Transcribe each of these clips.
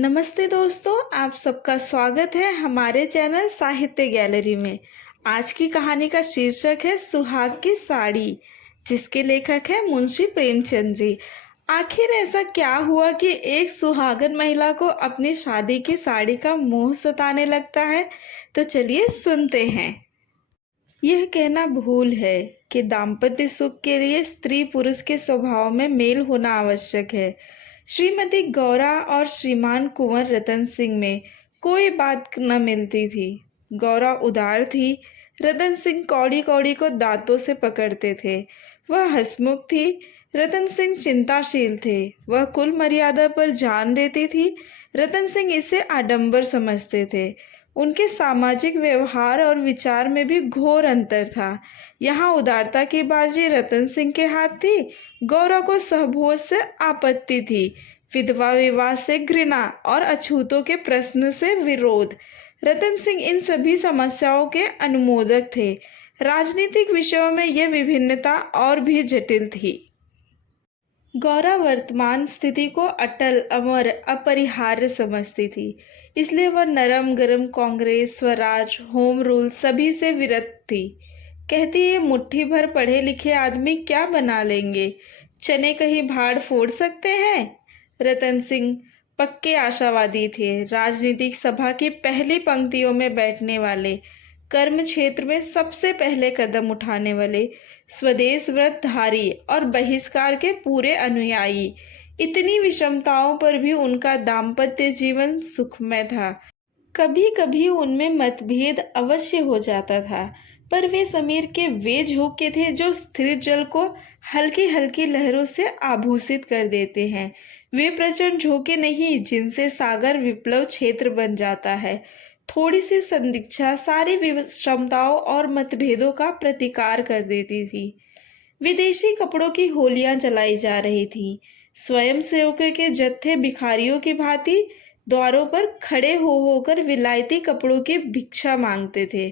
नमस्ते दोस्तों, आप सबका स्वागत है हमारे चैनल साहित्य गैलरी में। आज की कहानी का शीर्षक है सुहाग की साड़ी, जिसके लेखक है मुंशी प्रेमचंद जी। आखिर ऐसा क्या हुआ कि एक सुहागन महिला को अपनी शादी की साड़ी का मोह सताने लगता है? तो चलिए सुनते हैं। यह कहना भूल है कि दाम्पत्य सुख के लिए स्त्री पुरुष के स्वभाव में मेल होना आवश्यक है। श्रीमती गौरा और श्रीमान कुंवर रतन सिंह में कोई बात न मिलती थी। गौरा उदार थी, रतन सिंह कौड़ी कौड़ी को दांतों से पकड़ते थे। वह हंसमुख थी, रतन सिंह चिंताशील थे। वह कुल मर्यादा पर जान देती थी, रतन सिंह इसे आडंबर समझते थे। उनके सामाजिक व्यवहार और विचार में भी घोर अंतर था। यहाँ उदारता की बाजी रतन सिंह के हाथ थी, गौरव को सहभोज से आपत्ति थी, विधवा विवाह से घृणा और अछूतों के प्रश्न से विरोध। रतन सिंह इन सभी समस्याओं के अनुमोदक थे। राजनीतिक विषयों में यह विभिन्नता और भी जटिल थी। गौरा वर्तमान स्थिति को अटल, अमर, अपरिहार्य समझती थी। इसलिए वह नरम गरम कांग्रेस, स्वराज, होम रूल सभी से विरत थी। कहती ये मुट्ठी भर पढ़े लिखे आदमी क्या बना लेंगे, चने कहीं भाड़ फोड़ सकते हैं। रतन सिंह पक्के आशावादी थे, राजनीतिक सभा की पहली पंक्तियों में बैठने वाले, कर्म क्षेत्र में सबसे पहले कदम उठाने वाले, स्वदेश व्रतधारी और बहिष्कार के पूरे अनुयायी। इतनी विषमताओं पर भी उनका दाम्पत्य जीवन सुखमय था। कभी कभी उनमें मतभेद अवश्य हो जाता था, पर वे समीर के वे झोंके थे जो स्थिर जल को हल्की हल्की लहरों से आभूषित कर देते हैं। वे प्रचंड झोंके नहीं जिनसे सागर विप्लव क्षेत्र बन जाता है। थोड़ी सी संदिग्धता सारी विषमताओं और मतभेदों का प्रतिकार कर देती थी। विदेशी कपड़ों की होलियां जलाई जा रही थी। स्वयं सेवकों के जत्थे भिखारियों की भांति द्वारों पर खड़े हो होकर विलायती कपड़ों की भिक्षा मांगते थे,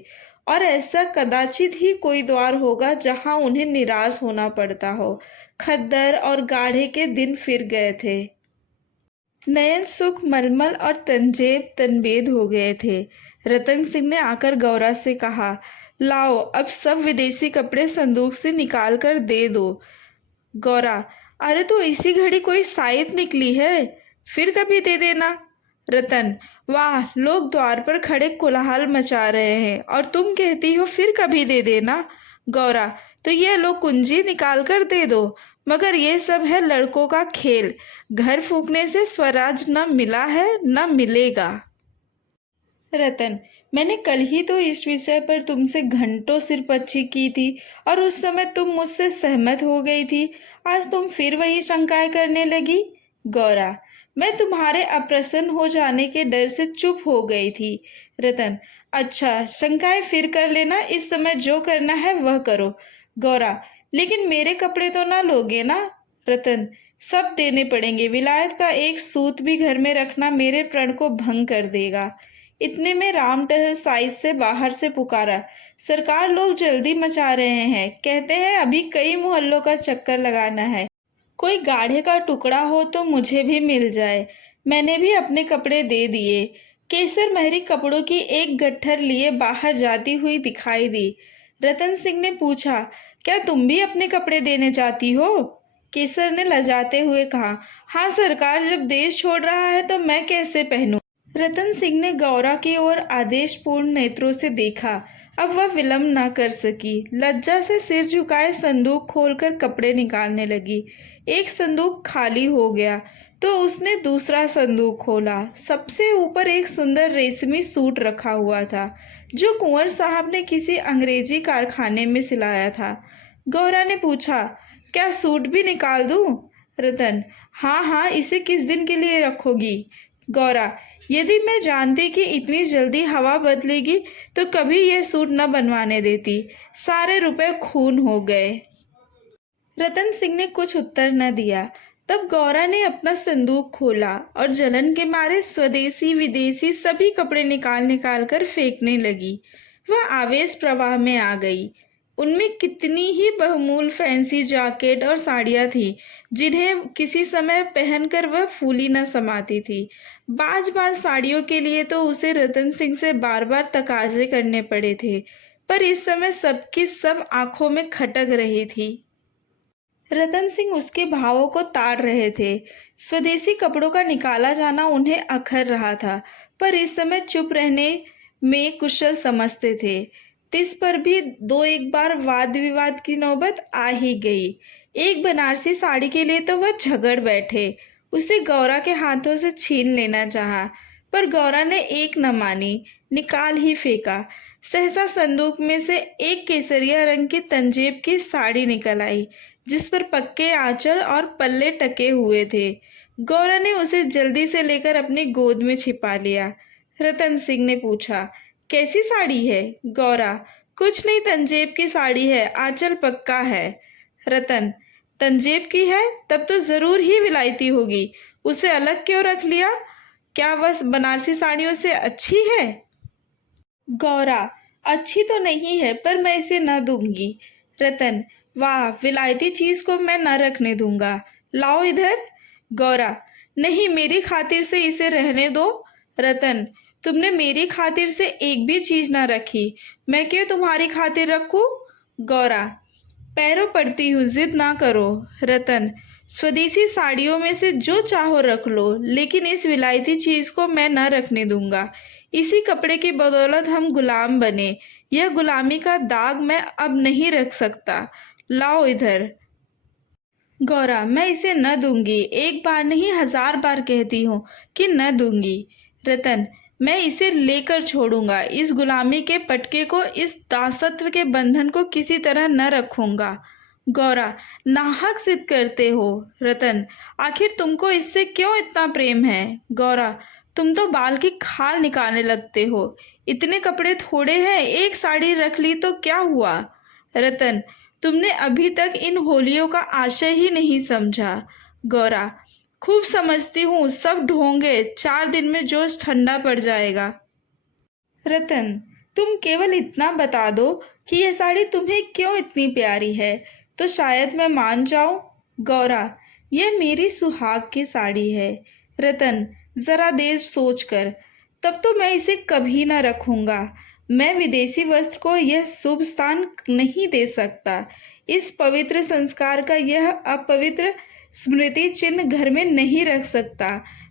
और ऐसा कदाचित ही कोई द्वार होगा जहां उन्हें निराश होना पड़ता हो। खद्दर और गाढ़े के दिन फिर गए थे। नयन सुख मलमल और तंजेब तनबेद हो गए थे। रतन सिंह ने आकर गौरा से कहा, लाओ अब सब विदेशी कपड़े संदूक से निकाल कर दे दो। गौरा, अरे तो इसी घड़ी कोई साइत निकली है, फिर कभी दे देना। रतन, वाह, लोग द्वार पर खड़े कोलाहल मचा रहे हैं और तुम कहती हो फिर कभी दे देना। गौरा, तो ये लो कुंजी निकाल कर दे दो, मगर ये सब है लड़कों का खेल। घर फूकने से स्वराज न मिला है न मिलेगा। रतन, मैंने कल ही तो इस विषय पर तुमसे घंटों सिरपच्ची की थी और उस समय तुम मुझसे सहमत हो गई थी। आज तुम फिर वही शंकाएं करने लगी। गौरा, मैं तुम्हारे अप्रसन्न हो जाने के डर से चुप हो गई थी। रतन, अच्छा, शंकाएं फिर कर लेना, इस समय जो करना है वह करो। गौरा, लेकिन मेरे कपड़े तो ना लोगे ना। रतन, सब देने पड़ेंगे, विलायत का एक सूत भी घर में रखना मेरे प्रण को भंग कर देगा। इतने में राम टहल साइज से बाहर से पुकारा, सरकार लोग जल्दी मचा रहे हैं, कहते हैं अभी कई मोहल्लों का चक्कर लगाना है, कोई गाढ़े का टुकड़ा हो तो मुझे भी मिल जाए। मैंने भी अपने कपड़े दे दिए। केसर महरी कपड़ों की एक गट्ठर लिए बाहर जाती हुई दिखाई दी। रतन सिंह ने पूछा, क्या तुम भी अपने कपड़े देने जाती हो? केसर ने लजाते हुए कहा, हाँ सरकार, जब देश छोड़ रहा है तो मैं कैसे पहनूं। रतन सिंह ने गौरा की ओर आदेशपूर्ण नेत्रों से देखा। अब वह विलंब न कर सकी, लज्जा से सिर झुकाए संदूक खोलकर कपड़े निकालने लगी। एक संदूक खाली हो गया तो उसने दूसरा संदूक खोला। सबसे ऊपर एक सुंदर रेशमी सूट रखा हुआ था, जो कुंवर साहब ने किसी अंग्रेजी कारखाने में सिलाया था। गौरा ने पूछा, क्या सूट भी निकाल दूं? रतन, हाँ हाँ, इसे किस दिन के लिए रखोगी? गौरा, यदि मैं जानती कि इतनी जल्दी हवा बदलेगी तो कभी यह सूट न बनवाने देती। सारे रुपए खून हो गए। रतन सिंह ने कुछ उत्तर न दिया। तब गौरा ने अपना संदूक खोला और जलन के मारे स्वदेशी विदेशी सभी कपड़े निकाल निकाल कर फेंकने लगी। वह आवेश प्रवाह में आ गई। उनमें कितनी ही बहुमूल्य फैंसी जैकेट और साड़ियाँ थीं, जिन्हें किसी समय पहनकर वह फूली न समाती थी। बाज-बाज साड़ियों के लिए तो उसे रतन सिंह से बार-बार तकाज़े करने पड़े थे, पर इस समय सबकी सब आँखों में खटक रही थी। रतन सिंह उसके भावों को ताड़ रहे थे। स्वदेशी कपड़ों का निकाला जाना उन्हें अखर रहा था, पर इस समय चुप रहने में कुशल समझते थे। तिस पर भी दो एक बार वाद विवाद की नौबत आ ही गई। एक बनारसी साड़ी के लिए तो वह झगड़ बैठे, उसे गौरा के हाथों से छीन लेना चाहा, पर गौरा ने एक न मानी, निकाल ही फेंका। सहसा संदूक में से एक केसरिया रंग की तंजेब की साड़ी निकल आई, जिस पर पक्के आंचल और पल्ले टके हुए थे। गौरा ने उसे जल्दी से लेकर अपनी गोद में छिपा लिया। रतन सिंह ने पूछा, कैसी साड़ी है? गौरा, कुछ नहीं, तंजेब की साड़ी है, आंचल पक्का है। रतन, तंजेब की है तब तो जरूर ही विलायती होगी, उसे अलग क्यों रख लिया? क्या वह बनारसी साड़ियों से अच्छी है? गौरा, अच्छी तो नहीं है, पर मैं इसे न दूंगी। रतन, वाह, विलायती चीज को मैं न रखने दूंगा, लाओ इधर। गौरा, नहीं, मेरी खातिर से इसे रहने दो। रतन, तुमने मेरी खातिर से एक भी चीज ना रखी, मैं क्यों तुम्हारी खातिर रखूं? गौरा, पैरों पड़ती हूँ, जिद ना करो। रतन, स्वदेशी साड़ियों में से जो चाहो रख लो, लेकिन इस विलायती चीज को मैं न रखने दूंगा। इसी कपड़े की बदौलत हम गुलाम बने, यह गुलामी का दाग मैं अब नहीं रख सकता, लाओ इधर। गौरा, मैं इसे न दूंगी, एक बार नहीं 1000 बार कहती हूँ कि न दूंगी। रतन, मैं इसे लेकर छोड़ूंगा, इस गुलामी के पटके को, इस दासत्व के बंधन को किसी तरह न रखूंगा। गौरा, नाहक जिद करते हो। रतन, आखिर तुमको इससे क्यों इतना प्रेम है? गौरा, तुम तो बाल की खाल निकालने लगते हो, इतने कपड़े थोड़े हैं, एक साड़ी रख ली तो क्या हुआ? रतन, तुमने अभी तक इन होलियों का आशय ही नहीं समझा। गौरा, खूब समझती हूँ, सब ढोंगे, 4 दिन में जोश ठंडा पड़ जाएगा। रतन, तुम केवल इतना बता दो कि यह साड़ी तुम्हें क्यों इतनी प्यारी है, तो शायद मैं मान जाऊं। गौरा, यह मेरी सुहाग की साड़ी है। रतन, जरा देर सोच कर, तब तो मैं इसे कभी ना रखूंगा। मैं विदेशी वस्त्र को यह शुभ स्थान नहीं दे सकता। इस पवित्र संस्कार का यह अपवित्र स्मृति चिन्ह घर में नहीं रख सकता।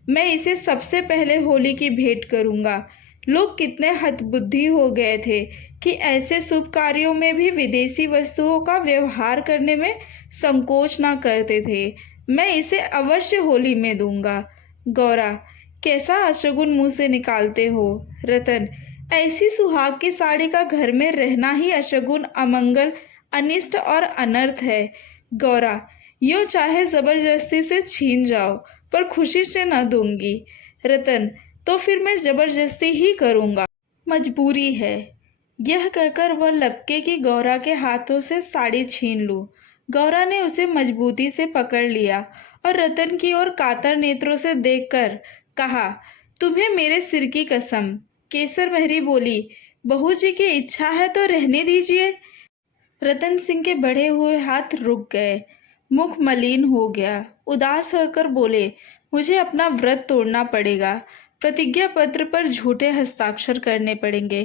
मैं इसे सबसे पहले होली की भेंट करूंगा। लोग कितने हतबुद्धि हो गए थे कि ऐसे शुभ कार्यों में भी विदेशी वस्तुओं का व्यवहार करने में संकोच ना करते थे। मैं इसे अवश्य होली में दूंगा। गौरा, कैसा अशगुन मुंह से निकालते हो। रतन, ऐसी सुहाग की साड़ी का घर में रहना ही अशगुन, अमंगल, अनिष्ट और अनर्थ है। गौरा, यूं चाहे जबरदस्ती से छीन जाओ, पर खुशी से न दूंगी। रतन, तो फिर मैं जबरदस्ती ही करूंगा, मजबूरी है। यह कहकर वह लपके कि गौरा के हाथों से साड़ी छीन लूं। गौरा ने उसे मजबूती से पकड़ लिया और रतन की ओर कातर नेत्रों से देखकर कहा, तुम्हें मेरे सिर की कसम। केसर महरी बोली, बहू जी की इच्छा है तो रहने दीजिए। रतन सिंह के बढ़े हुए हाथ रुक गए, मुख मलिन हो गया। उदास होकर बोले, मुझे अपना व्रत तोड़ना पड़ेगा, प्रतिज्ञा पत्र पर झूठे हस्ताक्षर करने पड़ेंगे।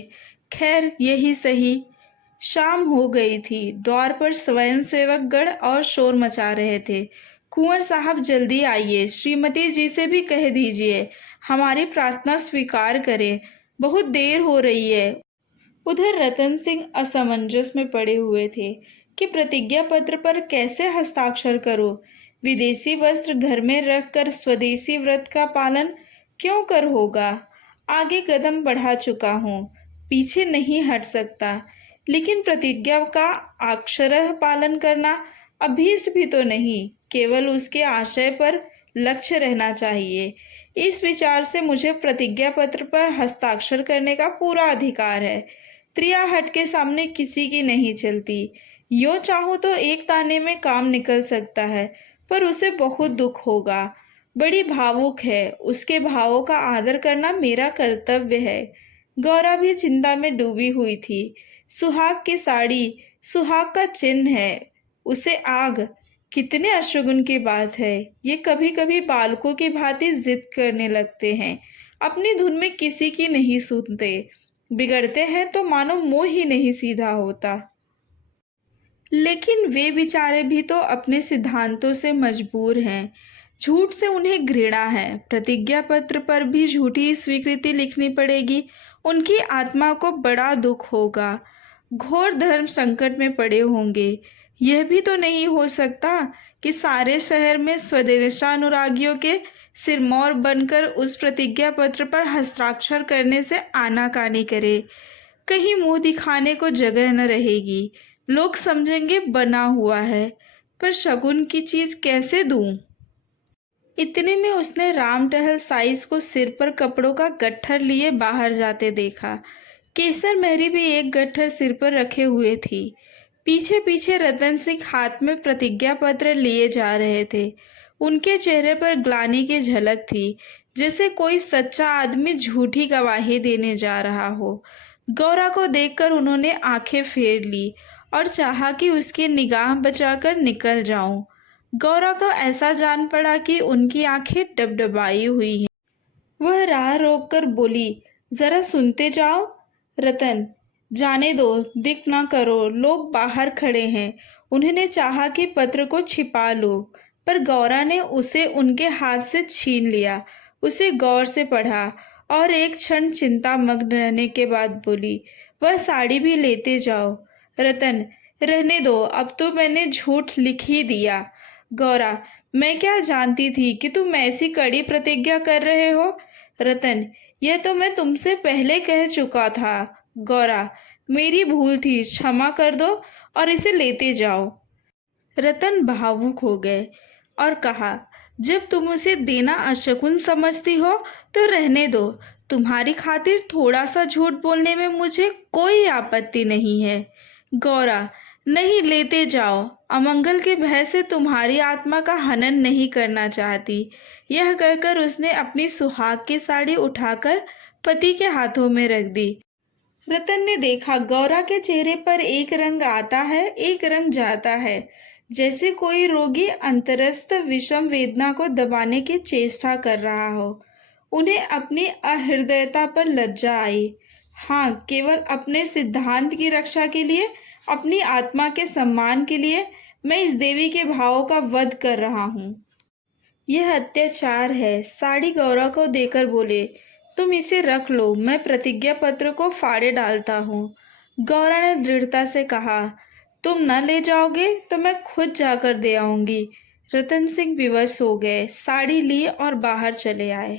खैर, यही सही। शाम हो गई थी। द्वार पर स्वयंसेवक गण और शोर मचा रहे थे। कुंवर साहब, जल्दी आइए, श्रीमती जी से भी कह दीजिए हमारी प्रार्थना स्वीकार करें, बहुत देर हो रही है। उधर रतन सिंह असमंजस में पड़े हुए थे कि प्रतिज्ञा पत्र पर कैसे हस्ताक्षर करो। विदेशी वस्त्र घर में रखकर स्वदेशी व्रत का पालन क्यों कर होगा। आगे कदम बढ़ा चुका हूँ, पीछे नहीं हट सकता, लेकिन प्रतिज्ञा का अक्षरशः पालन करना अभीष्ट भी तो नहीं, केवल उसके आशय पर लक्ष्य रहना चाहिए। इस विचार से मुझे प्रतिज्ञा पत्र पर हस्ताक्षर करने का पूरा अधिकार है। त्रिया हट के सामने किसी की नहीं चलती। यूं चाहूं तो एक ताने में काम निकल सकता है, पर उसे बहुत दुख होगा। बड़ी भावुक है, उसके भावों का आदर करना मेरा कर्तव्य है। गौरा भी चिंता में डूबी हुई थी। सुहाग की साड़ी सुहाग का चिन्ह है, उसे आग। कितने अशगुन की बात है। ये कभी कभी बालकों की भांति जिद करने लगते हैं, अपनी धुन में किसी की नहीं सुनते, बिगड़ते हैं तो मानो मुंह ही नहीं सीधा होता। लेकिन वे बेचारे भी तो अपने सिद्धांतों से मजबूर हैं। झूठ से उन्हें घृणा है, प्रतिज्ञा पत्र पर भी झूठी स्वीकृति लिखनी पड़ेगी। उनकी आत्मा को बड़ा दुख होगा, घोर धर्म संकट में पड़े होंगे। यह भी तो नहीं हो सकता कि सारे शहर में स्वदेशानुरागियों के सिरमौर बनकर उस प्रतिज्ञा पत्र पर हस्ताक्षर करने से आनाकानी करे। कहीं मुंह दिखाने को जगह न रहेगी, लोग समझेंगे बना हुआ है। पर शगुन की चीज कैसे दूं? इतने में उसने राम टहल साइस को सिर पर कपड़ों का गट्ठर लिए बाहर जाते देखा। केसर मेहरी भी एक गट्ठर सिर पर रखे हुए थी। पीछे पीछे रतन सिंह हाथ में प्रतिज्ञा पत्र लिए जा रहे थे। उनके चेहरे पर ग्लानि की झलक थी, जैसे कोई सच्चा आदमी झूठी गवाही देने जा रहा हो। गौरा को देखकर उन्होंने आंखें फेर ली और चाहा कि उसकी निगाह बचाकर निकल जाऊं। गौरा को ऐसा जान पड़ा कि उनकी आंखें डबडबाई हुई हैं। वह राह रोककर बोली, जरा सुनते जाओ। रतन, जाने दो, दिक ना करो, लोग बाहर खड़े हैं। उन्होंने चाहा कि पत्र को छिपा लो, पर गौरा ने उसे उनके हाथ से छीन लिया। उसे गौर से पढ़ा और एक क्षण चिंता मग्न रहने के बाद बोली, वह साड़ी भी लेते जाओ। रतन, रहने दो, अब तो मैंने झूठ लिख ही दिया। गौरा, मैं क्या जानती थी कि तुम ऐसी कड़ी प्रतिज्ञा कर रहे हो। रतन, यह तो मैं तुमसे पहले कह चुका था। गौरा, मेरी भूल थी, क्षमा कर दो और इसे लेते जाओ। रतन भावुक हो गए और कहा, जब तुम उसे देना अशकुन समझती हो तो रहने दो। तुम्हारी खातिर थोड़ा सा झूठ बोलने में मुझे कोई आपत्ति नहीं है। गौरा, नहीं, लेते जाओ। अमंगल के भय से तुम्हारी आत्मा का हनन नहीं करना चाहती। यह कहकर उसने अपनी सुहाग की साड़ी उठाकर पति के हाथों में रख दी। रतन ने देखा, गौरा के चेहरे पर एक रंग आता है, एक रंग जाता है, जैसे कोई रोगी अंतरस्थ विषम वेदना को दबाने की चेष्टा कर रहा हो। उन्हें अपनी अहृदयता पर लज्जा आई। हाँ, केवल अपने सिद्धांत की रक्षा के लिए, अपनी आत्मा के सम्मान के लिए मैं इस देवी के भावों का वध कर रहा हूँ। यह अत्याचार है। साड़ी गौरा को देकर बोले, तुम इसे रख लो, मैं प्रतिज्ञा पत्र को फाड़े डालता हूँ। गौरा ने दृढ़ता से कहा, तुम न ले जाओगे तो मैं खुद जाकर दे आऊंगी। रतन सिंह विवश हो गए, साड़ी ली और बाहर चले आए।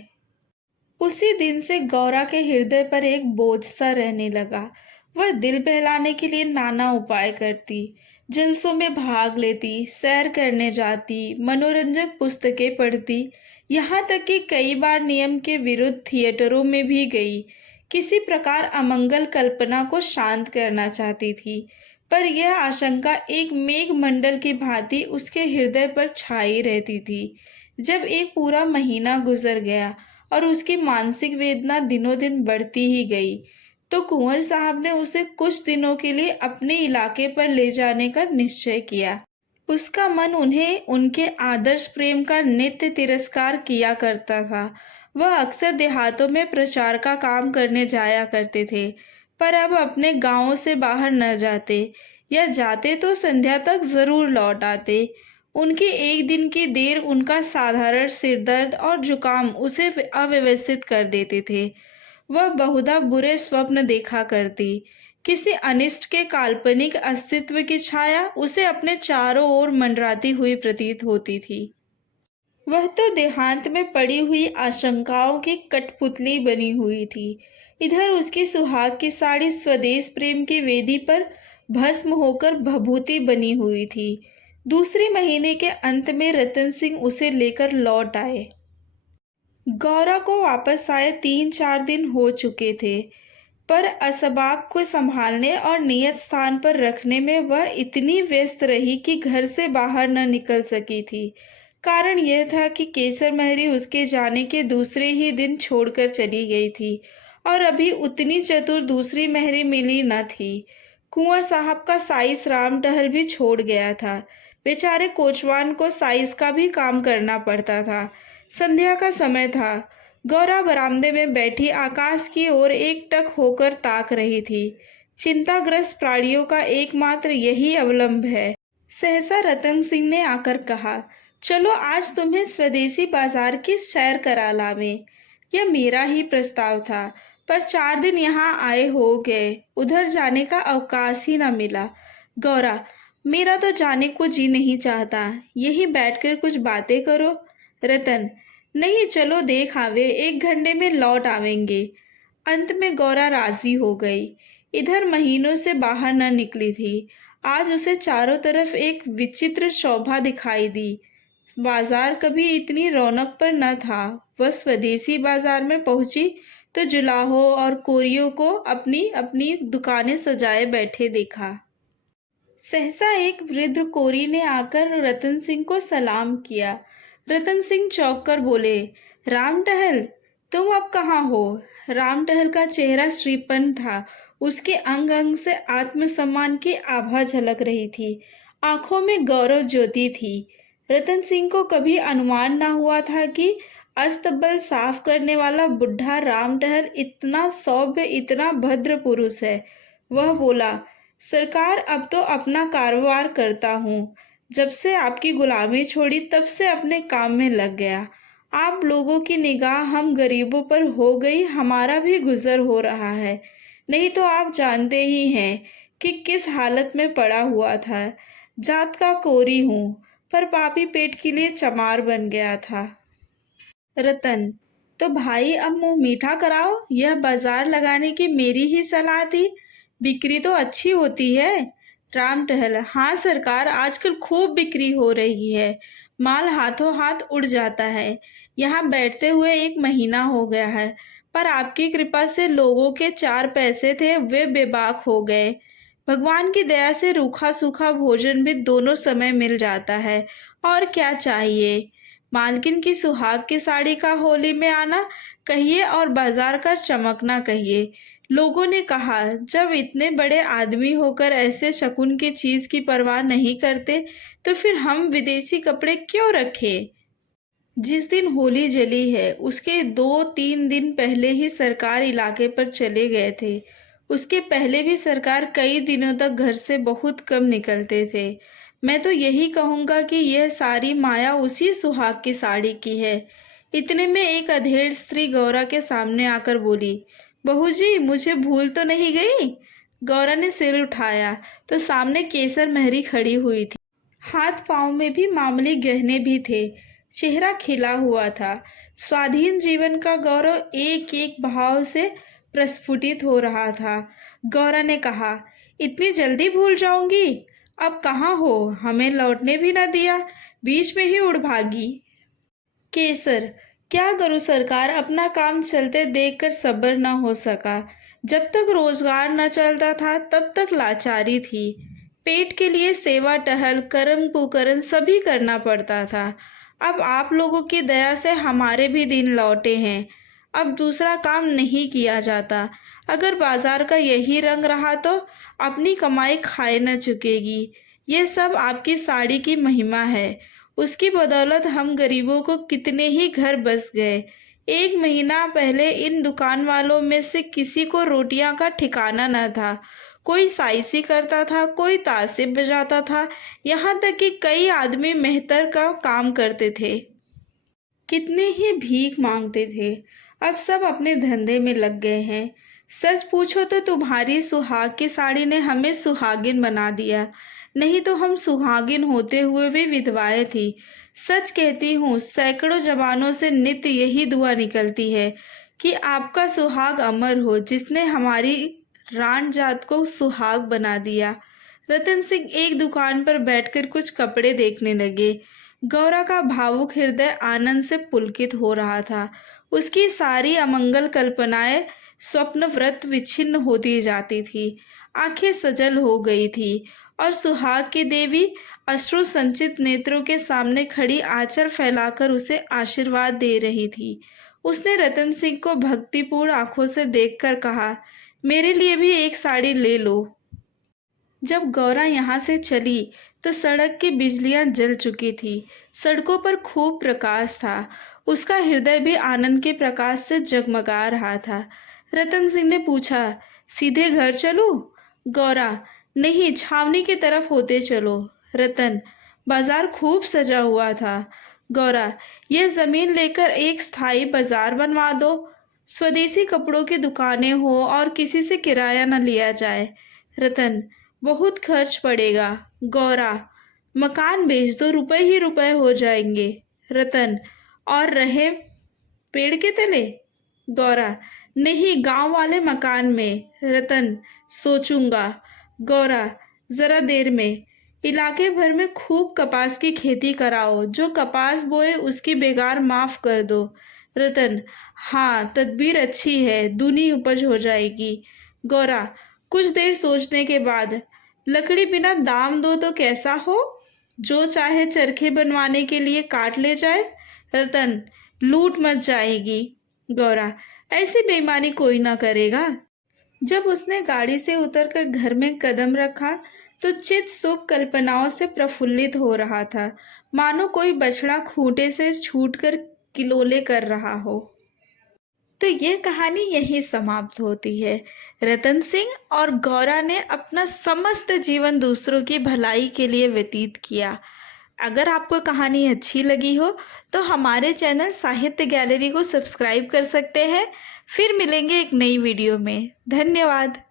उसी दिन से गौरा के हृदय पर एक बोझ सा रहने लगा। वह दिल बहलाने के लिए नाना उपाय करती, जलसों में भाग लेती, सैर करने जाती, मनोरंजक पुस्तकें पढ़ती, यहाँ तक कि कई बार नियम के विरुद्ध थिएटरों में भी गई। किसी प्रकार अमंगल कल्पना को शांत करना चाहती थी, पर यह आशंका एक मेघ मंडल की भांति उसके हृदय पर छाई रहती थी। जब एक पूरा महीना गुजर गया और उसकी मानसिक वेदना दिनों दिन बढ़ती ही गई, तो कुंवर साहब ने उसे कुछ दिनों के लिए अपने इलाके पर ले जाने का निश्चय किया। उसका मन उन्हें उनके आदर्श प्रेम का नित्य तिरस्कार किया करता था। वह अक्सर देहातों में प्रचार का काम करने जाया करते थे, पर अब अपने गांवों से बाहर न जाते, या जाते तो संध्या तक जरूर लौट आते। उनकी एक दिन की देर उनका साधारण सिरदर्द और जुकाम उसे अव्यवस्थित कर देते थे। वह बहुधा बुरे स्वप्न देखा करती। किसी अनिष्ट के काल्पनिक अस्तित्व की छाया उसे अपने चारों ओर मंडराती हुई प्रतीत होती थी। वह तो देहांत में पड़ी हुई आशंकाओं की कठपुतली बनी हुई थी। इधर उसकी सुहाग की साड़ी स्वदेश प्रेम की वेदी पर भस्म होकर भभूति बनी हुई थी। दूसरे महीने के अंत में रतन सिंह उसे लेकर लौट आए। गौरा को वापस आए 3-4 दिन हो चुके थे, पर असबाब को संभालने और नियत स्थान पर रखने में वह इतनी व्यस्त रही कि घर से बाहर न निकल सकी थी। कारण यह था कि केसर मेहरी उसके जाने के दूसरे ही दिन छोड़कर चली गई थी और अभी उतनी चतुर दूसरी मेहरी मिली न थी। कुंवर साहब का साइस राम टहल भी छोड़ गया था। बेचारे कोचवान को साइस का भी काम करना पड़ता था। संध्या का समय था। गौरा बरामदे में बैठी आकाश की ओर एकटक होकर ताक रही थी। चिंताग्रस्त प्राणियों का एकमात्र यही अवलंब है। सहसा रतन सिंह ने आकर कहा, चलो आज तुम्हें स्वदेशी बाजार की सैर करा लावें। यह मेरा ही प्रस्ताव था, पर 4 दिन यहाँ आए हो गए, उधर जाने का अवकाश ही न मिला। गौरा, मेरा तो जाने को जी नहीं चाहता, यही बैठकर कुछ बातें करो। रतन, नहीं, चलो देख आवे, 1 घंटे में लौट आवेंगे। अंत में गौरा राजी हो गई। इधर महीनों से बाहर न निकली थी। आज उसे चारों तरफ एक विचित्र शोभा दिखाई दी। बाजार कभी इतनी रौनक पर न था। वह स्वदेशी बाजार में पहुंची तो जुलाहों और कोरियों को अपनी अपनी दुकानें सजाए बैठे देखा। सहसा एक वृद्ध कोरी ने आकर रतन सिंह को सलाम किया। रतन सिंह चौंक कर बोले, राम टहल, तुम अब कहाँ हो? राम टहल का चेहरा श्रीपन था। उसके अंग अंग से आत्मसम्मान की आभा झलक रही थी। आंखों में गौरव ज्योति थी। रतन सिंह को कभी अनुमान न हुआ था कि अस्तबल साफ करने वाला बुढ़ा राम टहल इतना सौम्य, इतना भद्र पुरुष है। वह बोला, सरकार, अब तो अपना कारोबार करता हूँ। जब से आपकी गुलामी छोड़ी तब से अपने काम में लग गया। आप लोगों की निगाह हम गरीबों पर हो गई, हमारा भी गुजर हो रहा है। नहीं तो आप जानते ही हैं कि किस हालत में पड़ा हुआ था। जात का कोरी हूँ, पर पापी पेट के लिए चमार बन गया था। रतन, तो भाई अब मुंह मीठा कराओ। यह बाजार लगाने की मेरी ही सलाह थी। बिक्री तो अच्छी होती है। राम टहल, हाँ सरकार, आजकल खूब बिक्री हो रही है। माल हाथों हाथ उड़ जाता है। यहाँ बैठते हुए 1 महीना हो गया है, पर आपकी कृपा से लोगों के 4 पैसे थे, वे बेबाक हो गए। भगवान की दया से रूखा सूखा भोजन भी दोनों समय मिल जाता है, और क्या चाहिए। मालकिन की सुहाग की साड़ी का होली में आना कहिए और बाजार का चमकना कहिए। लोगों ने कहा, जब इतने बड़े आदमी होकर ऐसे शकुन की चीज की परवाह नहीं करते तो फिर हम विदेशी कपड़े क्यों रखें। जिस दिन होली जली है उसके 2-3 दिन पहले ही सरकार इलाके पर चले गए थे। उसके पहले भी सरकार कई दिनों तक घर से बहुत कम निकलते थे। मैं तो यही कहूँगा कि यह सारी माया उसी सुहाग की साड़ी की है। इतने में एक अधेड़ स्त्री गौरा के सामने आकर बोली, बहू जी, मुझे भूल तो नहीं गई? गौरा ने सिर उठाया तो सामने केसर महरी खड़ी हुई थी। हाथ पांव में भी मामूली गहने भी थे। चेहरा खिला हुआ था। स्वाधीन जीवन का गौरव एक एक भाव से प्रस्फुटित हो रहा था। गौरा ने कहा, इतनी जल्दी भूल जाऊंगी? अब कहाँ हो? हमें लौटने भी न दिया, बीच में ही उड़ भागी। केसर, क्या करूं सरकार, अपना काम चलते देखकर सब्र न हो सका। जब तक रोजगार न चलता था तब तक लाचारी थी। पेट के लिए सेवा टहल, कर्म कुकर्म सभी करना पड़ता था। अब आप लोगों की दया से हमारे भी दिन लौटे हैं। अब दूसरा काम नहीं किया जाता। अगर बाजार का यही रंग रहा तो अपनी कमाई खाए न चुकेगी। ये सब आपकी साड़ी की महिमा है। उसकी बदौलत हम गरीबों को कितने ही घर बस गए। 1 महीना पहले इन दुकान वालों में से किसी को रोटियां का ठिकाना न था। कोई साइसी करता था, कोई तासिब बजाता था, यहाँ तक कि कई आदमी मेहतर का काम करते थे। कितने ही भीख मांगते थे। अब सब अपने धंधे में लग गए हैं। सच पूछो तो तुम्हारी सुहाग की साड़ी ने हमें सुहागिन बना दिया, नहीं तो हम सुहागिन होते हुए भी विधवाएं थी। सच कहती हूँ, सैकड़ों जवानों से नित्य यही दुआ निकलती है कि आपका सुहाग अमर हो, जिसने हमारी रान जात को सुहाग बना दिया। रतन सिंह एक दुकान पर बैठकर कुछ कपड़े देखने लगे। गौरा का भावुक हृदय आनंद से पुलकित हो रहा था। उसकी सारी अमंगल कल्पनाएं स्वप्नवृत विच्छिन्न होती जाती थी। आंखें सजल हो गई थी और सुहाग की देवी अश्रु संचित नेत्रों के सामने खड़ी आंचल फैलाकर उसे आशीर्वाद दे रही थी। उसने रतन सिंह को भक्तिपूर्ण आंखों से देखकर कहा, मेरे लिए भी एक साड़ी ले लो। जब गौरा यहाँ से चली तो सड़क की बिजलियां जल चुकी थी। सड़कों पर खूब प्रकाश था। उसका हृदय भी आनंद के प्रकाश से जगमगा रहा था। रतन सिंह ने पूछा, सीधे घर चलूं? गौरा, नहीं, छावनी की तरफ होते चलो। रतन, बाजार खूब सजा हुआ था। गौरा, यह जमीन लेकर एक स्थायी बाजार बनवा दो। स्वदेशी कपड़ों की दुकानें हो और किसी से किराया न लिया जाए। रतन, बहुत खर्च पड़ेगा। गौरा, मकान बेच दो, रुपए ही रुपए हो जाएंगे। रतन, और रहे पेड़ के तले? गौरा, नहीं, गांव वाले मकान में। रतन, सोचूंगा। गौरा, जरा देर में। इलाके भर में खूब कपास की खेती कराओ। जो कपास बोए उसकी बेगार माफ कर दो। रतन, हाँ, तदबीर अच्छी है, दूनी उपज हो जाएगी। गौरा, कुछ देर सोचने के बाद, लकड़ी बिना दाम दो तो कैसा हो? जो चाहे चरखे बनवाने के लिए काट ले जाए। रतन, लूट मच जाएगी। गौरा, ऐसी बेईमानी कोई ना करेगा। जब उसने गाड़ी से उतरकर घर में कदम रखा तो चित्त शुभ कल्पनाओं से प्रफुल्लित हो रहा था, मानो कोई बछड़ा खूंटे से छूटकर किलोले कर रहा हो। तो ये कहानी यहीं समाप्त होती है। रतन सिंह और गौरा ने अपना समस्त जीवन दूसरों की भलाई के लिए व्यतीत किया। अगर आपको कहानी अच्छी लगी हो तो हमारे चैनल साहित्य गैलरी को सब्सक्राइब कर सकते हैं। फिर मिलेंगे एक नई वीडियो में। धन्यवाद।